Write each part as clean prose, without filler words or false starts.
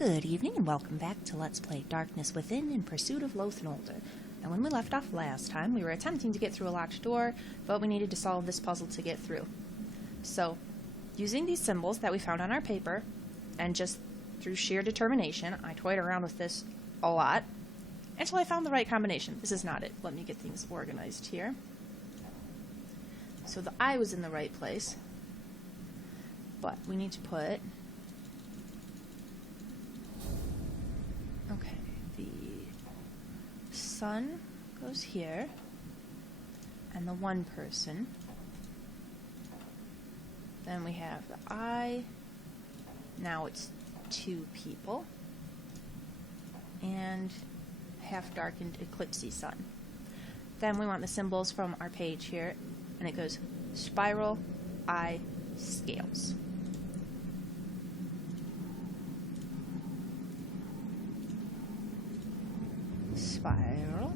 Good evening and welcome back to Let's Play Darkness Within in Pursuit of Loath Nolder. And when we left off last time, we were attempting to get through a locked door, but we needed to solve this puzzle to get through. So, using these symbols that we found on our paper, and just through sheer determination, I toyed around with this a lot, until I found the right combination. This is not it. Let me get things organized here. So the I was in the right place, but we need to put... Okay, the sun goes here, and the one person. Then we have the I, now it's two people, and half-darkened eclipsy sun. Then we want the symbols from our page here, and it goes spiral, I, scales. Spiral,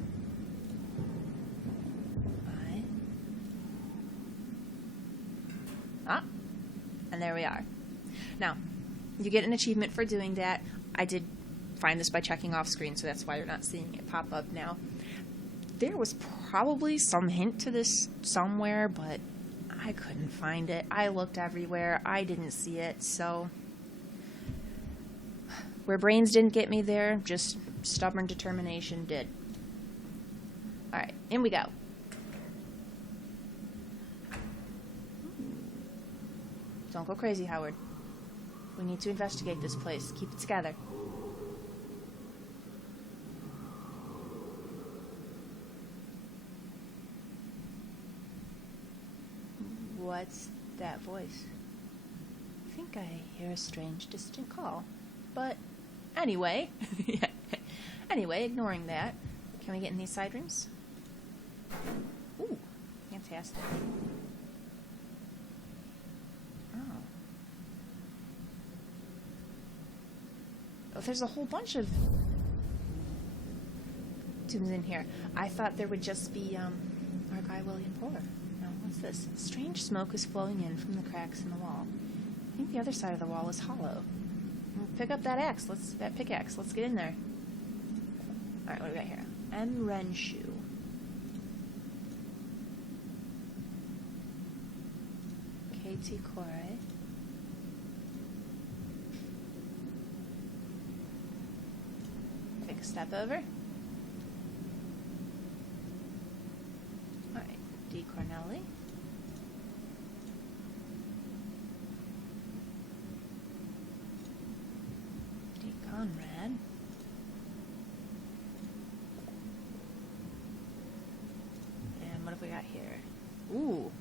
I, and there we are. Now, you get an achievement for doing that. I did find this by checking off screen, so that's why you're not seeing it pop up now. There was probably some hint to this somewhere, but I couldn't find it. I looked everywhere. I didn't see it, so... Where brains didn't get me there, just stubborn determination did. Alright, in we go. Don't go crazy, Howard. We need to investigate this place. Keep it together. What's that voice? I think I hear a strange, distant call. But anyway, ignoring that, can we get in these side rooms? Ooh, fantastic. Oh, there's a whole bunch of tombs in here. I thought there would just be our guy William Poer. No, what's this? Strange smoke is flowing in from the cracks in the wall. I think the other side of the wall is hollow. Pick up that axe. That pickaxe. Let's get in there. Alright, what do we got here? M. Renshu. Katie Kore. Take a step over. Alright, D. Cornelli. Conrad. And what have we got here? Ooh.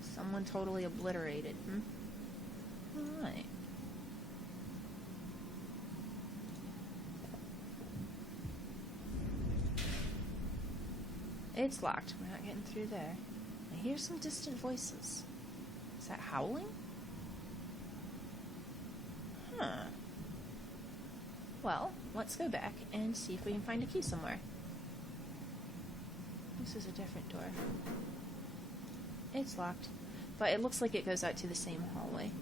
Someone totally obliterated. Alright. It's locked. We're not getting through there. I hear some distant voices. Is that howling? Huh. Well, let's go back and see if we can find a key somewhere. This is a different door. It's locked, but it looks like it goes out to the same hallway.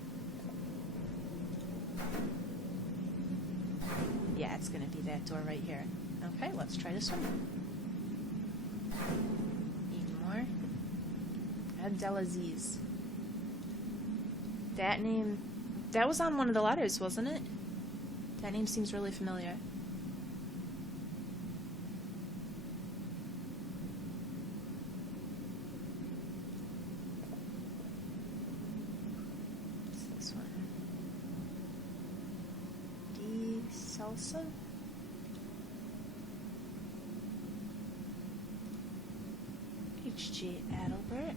Yeah, it's gonna be that door right here. Okay, let's try this one. Even more. Abdelaziz. That name... That was on one of the letters, wasn't it? That name seems really familiar. What's this one? D. Salsa? H.G. Adalbert?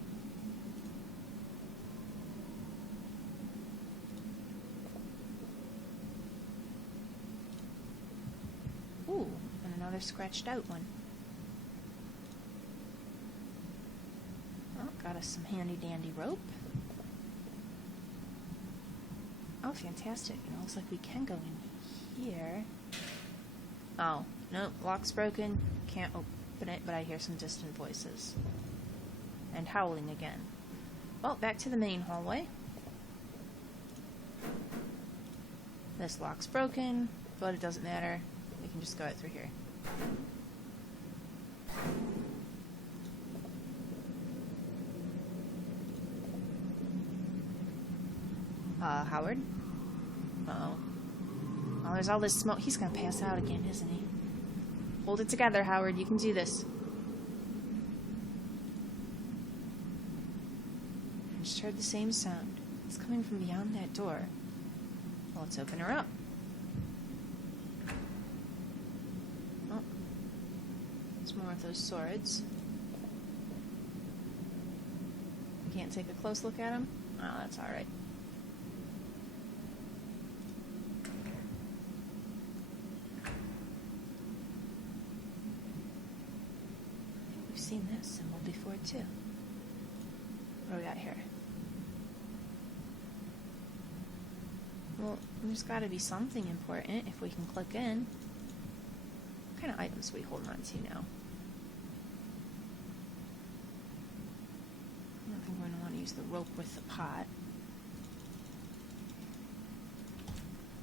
Ooh, and another scratched out one. Oh, got us some handy dandy rope. Oh, fantastic. It looks like we can go in here. Oh, nope, lock's broken. Can't open it, but I hear some distant voices. And howling again. Well, back to the main hallway. This lock's broken, but it doesn't matter. We can just go out through here. Howard? Uh-oh. Oh, there's all this smoke. He's gonna pass out again, isn't he? Hold it together, Howard. You can do this. I just heard the same sound. It's coming from beyond that door. Well, let's open her up. Oh. There's more of those swords. Can't take a close look at them? Oh, that's alright. We've seen that symbol before, too. What do we got here? Well, there's got to be something important if we can click in. What kind of items are we holding on to now? I don't think we're going to want to use the rope with the pot.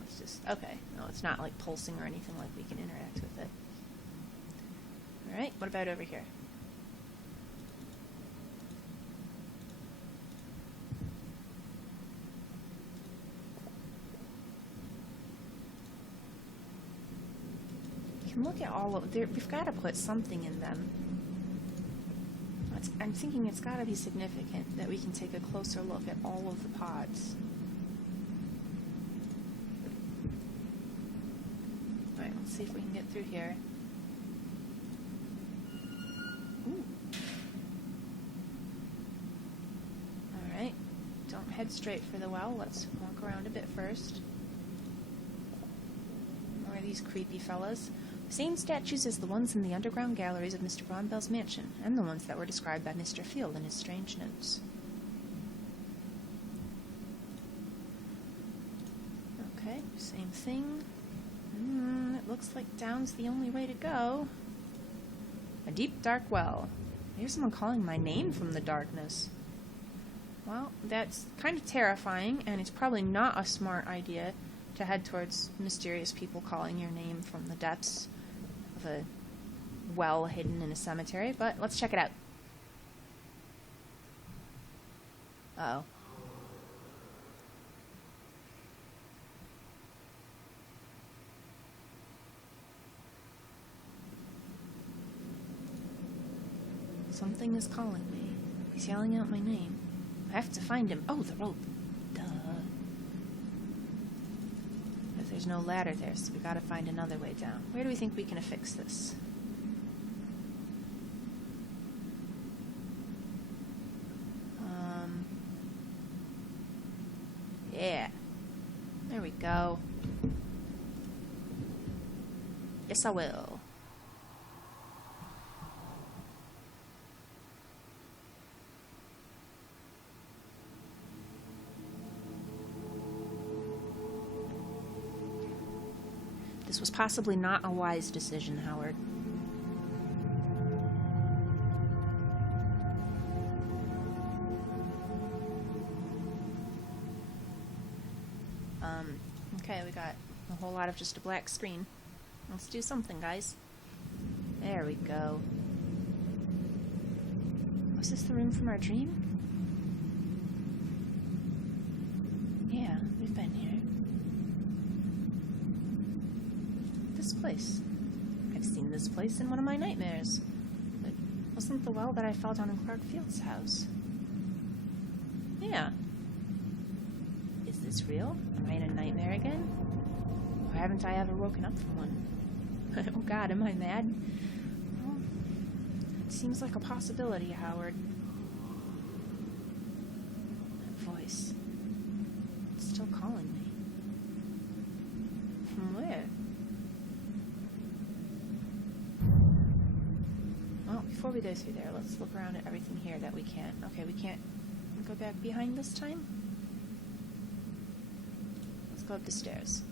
Let's just... Okay. No, it's not like pulsing or anything, like we can interact with it. Alright, what about over here? Look at all of there. We've got to put something in them. I'm thinking it's got to be significant that we can take a closer look at all of the pods. Alright, let's see if we can get through here. Ooh. Alright. Don't head straight for the well. Let's walk around a bit first. More of these creepy fellas. Same statues as the ones in the underground galleries of Mr. Ronbell's mansion, and the ones that were described by Mr. Field in his strange notes. Okay, same thing. It looks like down's the only way to go. A deep, dark well. Here's someone calling my name from the darkness. Well, that's kind of terrifying, and it's probably not a smart idea to head towards mysterious people calling your name from the depths of a well hidden in a cemetery, but let's check it out. Uh-oh. Something is calling me. He's yelling out my name. I have to find him. Oh, the rope. Duh. But there's no ladder there, so we gotta find another way down. Where do we think we can affix this? Yeah. There we go. Yes, I will. This was possibly not a wise decision, Howard. Okay, we got a whole lot of just a black screen. Let's do something, guys. There we go. Was this the room from our dream? Yeah, we've been here. This place. I've seen this place in one of my nightmares. It wasn't the well that I fell down in Clark Field's house. Yeah. Is this real? Am I in a nightmare again? Or haven't I ever woken up from one? Oh God, am I mad? Well, it seems like a possibility, Howard. That voice. It's still calling me. From where? Well, before we go through there, let's look around at everything here that we can. Okay, we can't go back behind this time? Let's go up the stairs.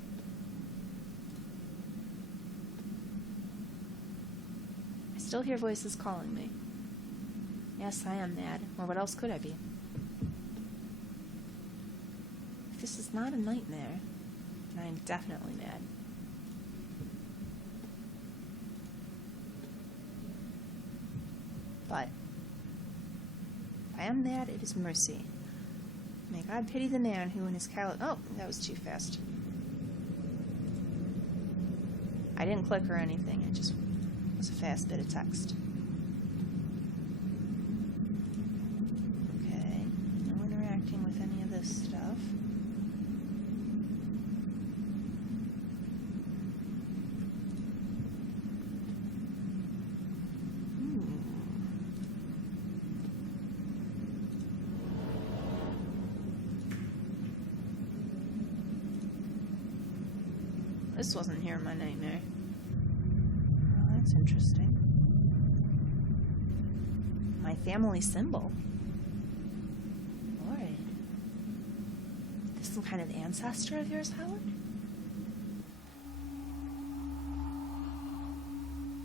I still hear voices calling me. Yes, I am mad. Or what else could I be? If this is not a nightmare, And I'm definitely mad. But if I am mad, it is mercy. May God pity the man who in his callous... Oh, that was too fast. I didn't click or anything. It just was a fast bit of text. Okay. No interacting with any of this stuff. This wasn't here in my nightmare. Oh, that's interesting. My family symbol. Lord. This some kind of ancestor of yours, Howard?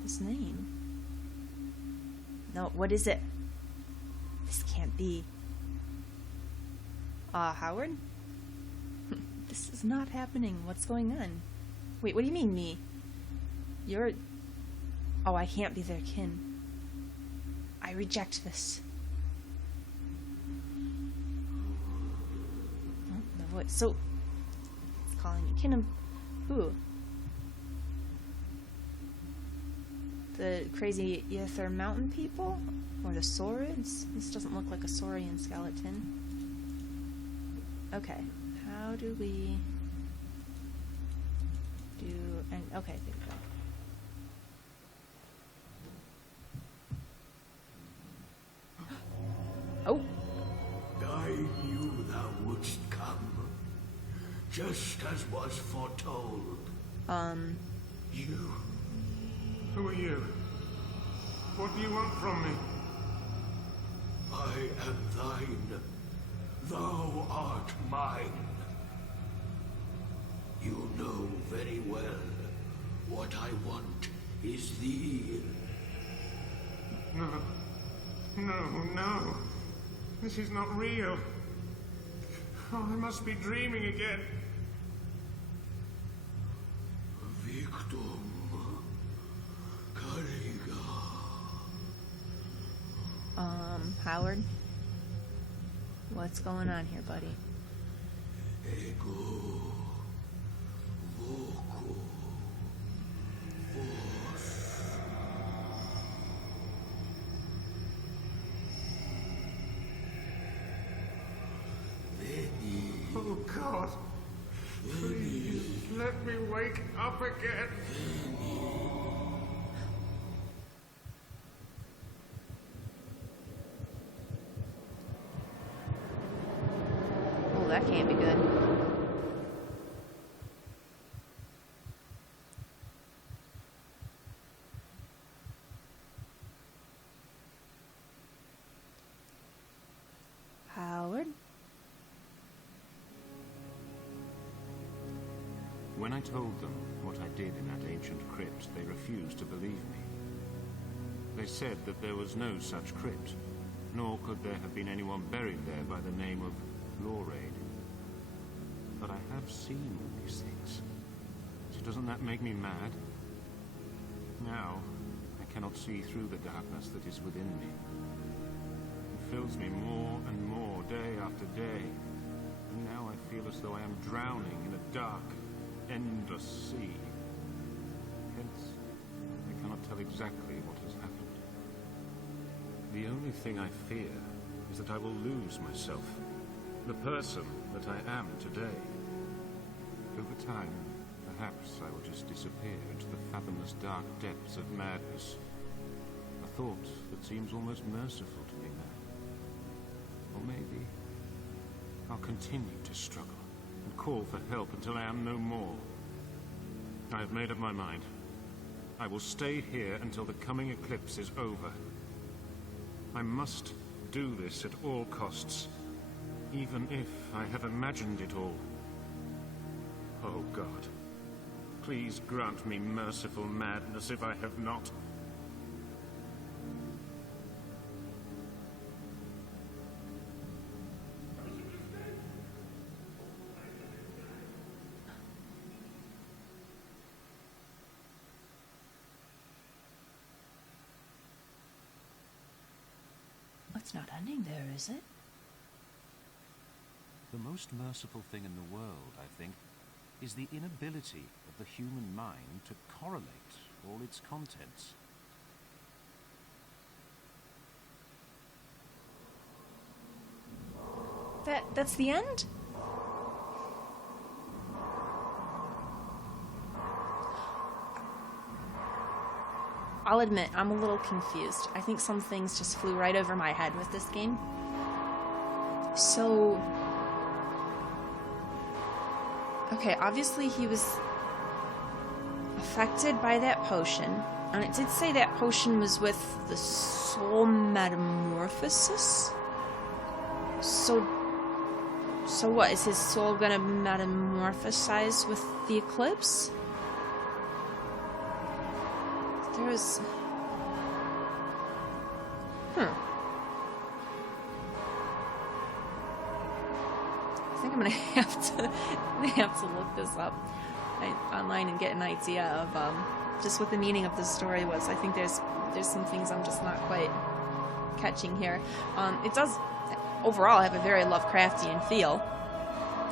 This name. No, what is it? This can't be. Howard? This is not happening. What's going on? Wait, what do you mean, me? You're... Oh, I can't be their kin. I reject this. Oh, the voice. So, it's calling me kin of... Who? The crazy Ether Mountain people? Or the Saurids? This doesn't look like a Saurian skeleton. Okay, how do we... and okay, there we go. Oh! I knew thou wouldst come, just as was foretold. You. Who are you? What do you want from me? I am thine. Thou art mine. You know very well what I want is thee. No. No. This is not real. Oh, I must be dreaming again. Victum Cariga. Howard? What's going on here, buddy? Ego Voco Vos. Veni. Oh, God. Please, let me wake up again. Oh, that can't be good. Howard? When I told them what I did in that ancient crypt, they refused to believe me. They said that there was no such crypt, nor could there have been anyone buried there by the name of Loraid. But I have seen these things. So doesn't that make me mad? Now, I cannot see through the darkness that is within me. It fills me more and more, day after day. And now I feel as though I am drowning in a dark, endless sea. Hence, I cannot tell exactly what has happened. The only thing I fear is that I will lose myself, the person that I am today. Over time, perhaps I will just disappear into the fathomless dark depths of madness. A thought that seems almost merciful to me now. Or maybe I'll continue to struggle and call for help until I am no more. I have made up my mind. I will stay here until the coming eclipse is over. I must do this at all costs, even if I have imagined it all. Oh God, please grant me merciful madness if I have not. not ending there, is it? The most merciful thing in the world, I think, is the inability of the human mind to correlate all its contents. That's the end? I'll admit, I'm a little confused. I think some things just flew right over my head with this game. So... okay, obviously he was affected by that potion, and it did say that potion was with the soul metamorphosis? So what, is his soul gonna metamorphosize with the eclipse? There's... I think I'm gonna have to look this up online and get an idea of just what the meaning of this story was. I think there's some things I'm just not quite catching here. It does overall have a very Lovecraftian feel.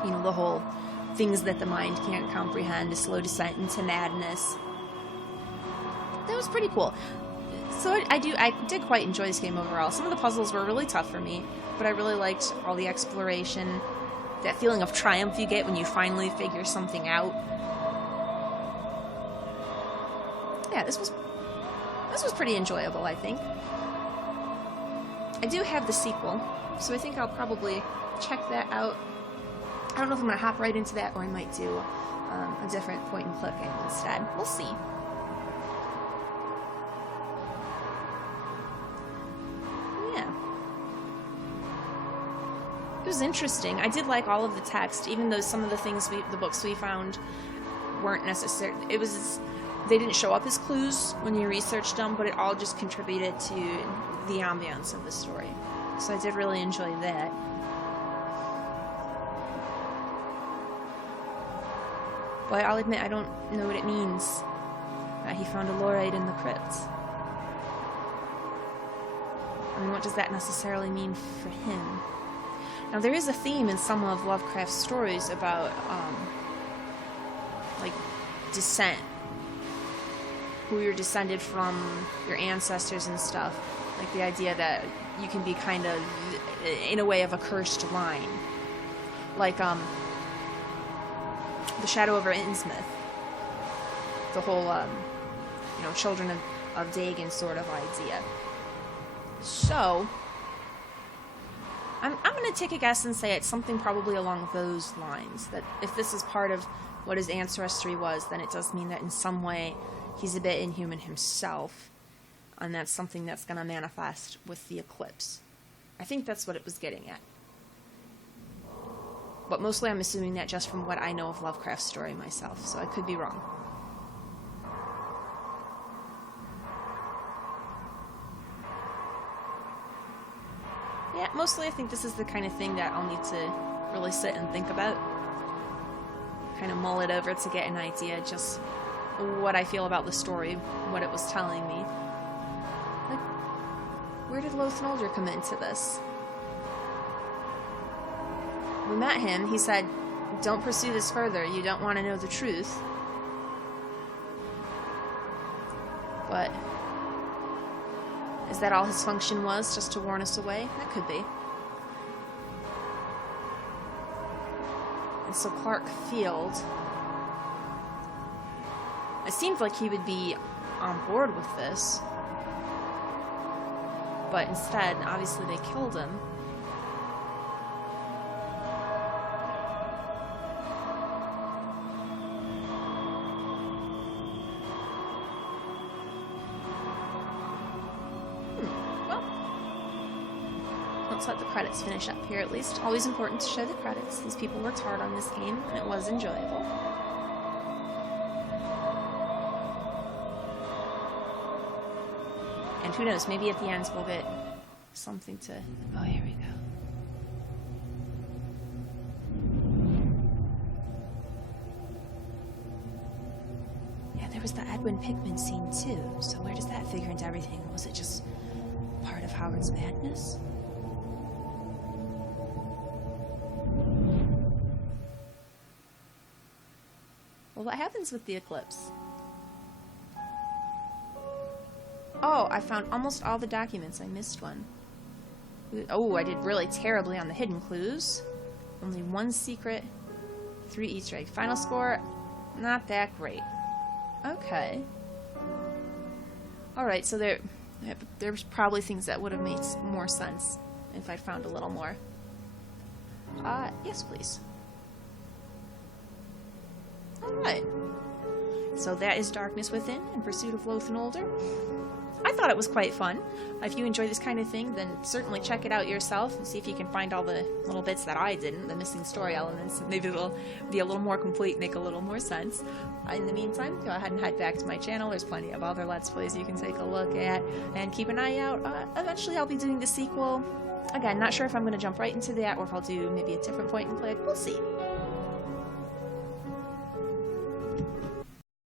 You know, the whole things that the mind can't comprehend, a slow descent into madness. That was pretty cool. So I did quite enjoy this game overall. Some of the puzzles were really tough for me, but I really liked all the exploration, that feeling of triumph you get when you finally figure something out. Yeah, this was pretty enjoyable, I think. I do have the sequel, so I think I'll probably check that out. I don't know if I'm going to hop right into that, or I might do a different point-and-click game instead. We'll see. Yeah. It was interesting. I did like all of the text, even though some of the things the books we found weren't necessary. They didn't show up as clues when you researched them, but it all just contributed to the ambience of the story. So I did really enjoy that. But I'll admit I don't know what it means that he found a Lorite in the crypt. I mean, what does that necessarily mean for him? Now, there is a theme in some of Lovecraft's stories about, like, descent. Who you're descended from, your ancestors and stuff. Like the idea that you can be kind of, in a way, of a cursed line. Like, the Shadow over Innsmouth. The whole, Children of Dagon sort of idea. So, I'm going to take a guess and say it's something probably along those lines. That if this is part of what his ancestry was, then it does mean that in some way he's a bit inhuman himself. And that's something that's going to manifest with the eclipse. I think that's what it was getting at. But mostly I'm assuming that just from what I know of Lovecraft's story myself, so I could be wrong. Yeah, mostly I think this is the kind of thing that I'll need to really sit and think about. Kind of mull it over to get an idea just what I feel about the story, what it was telling me. Like, where did Loath Nolder come into this? We met him, he said, don't pursue this further, you don't want to know the truth. But is that all his function was, just to warn us away? That could be. And so Clark Field, it seemed like he would be on board with this. But instead, obviously they killed him. Let's let the credits finish up here at least. Always important to show the credits. These people worked hard on this game, and it was enjoyable. And who knows, maybe at the end we'll get something to... Oh, here we go. Yeah, there was the Edwin Pickman scene too, so where does that figure into everything? Was it just part of Howard's madness? Well, what happens with the eclipse? Oh, I found almost all the documents. I missed one. Oh, I did really terribly on the hidden clues. Only 1 secret, 3 Easter egg. Final score, not that great. Okay. Alright, so there's probably things that would have made more sense if I found a little more. Yes, please. Alright. So that is Darkness Within in Pursuit of Loath Nolder. I thought it was quite fun. If you enjoy this kind of thing, then certainly check it out yourself and see if you can find all the little bits that I didn't, the missing story elements. Maybe it'll be a little more complete, make a little more sense. In the meantime, go ahead and head back to my channel. There's plenty of other Let's Plays you can take a look at, and keep an eye out. Eventually I'll be doing the sequel. Again, not sure if I'm going to jump right into that or if I'll do maybe a different point and click. We'll see.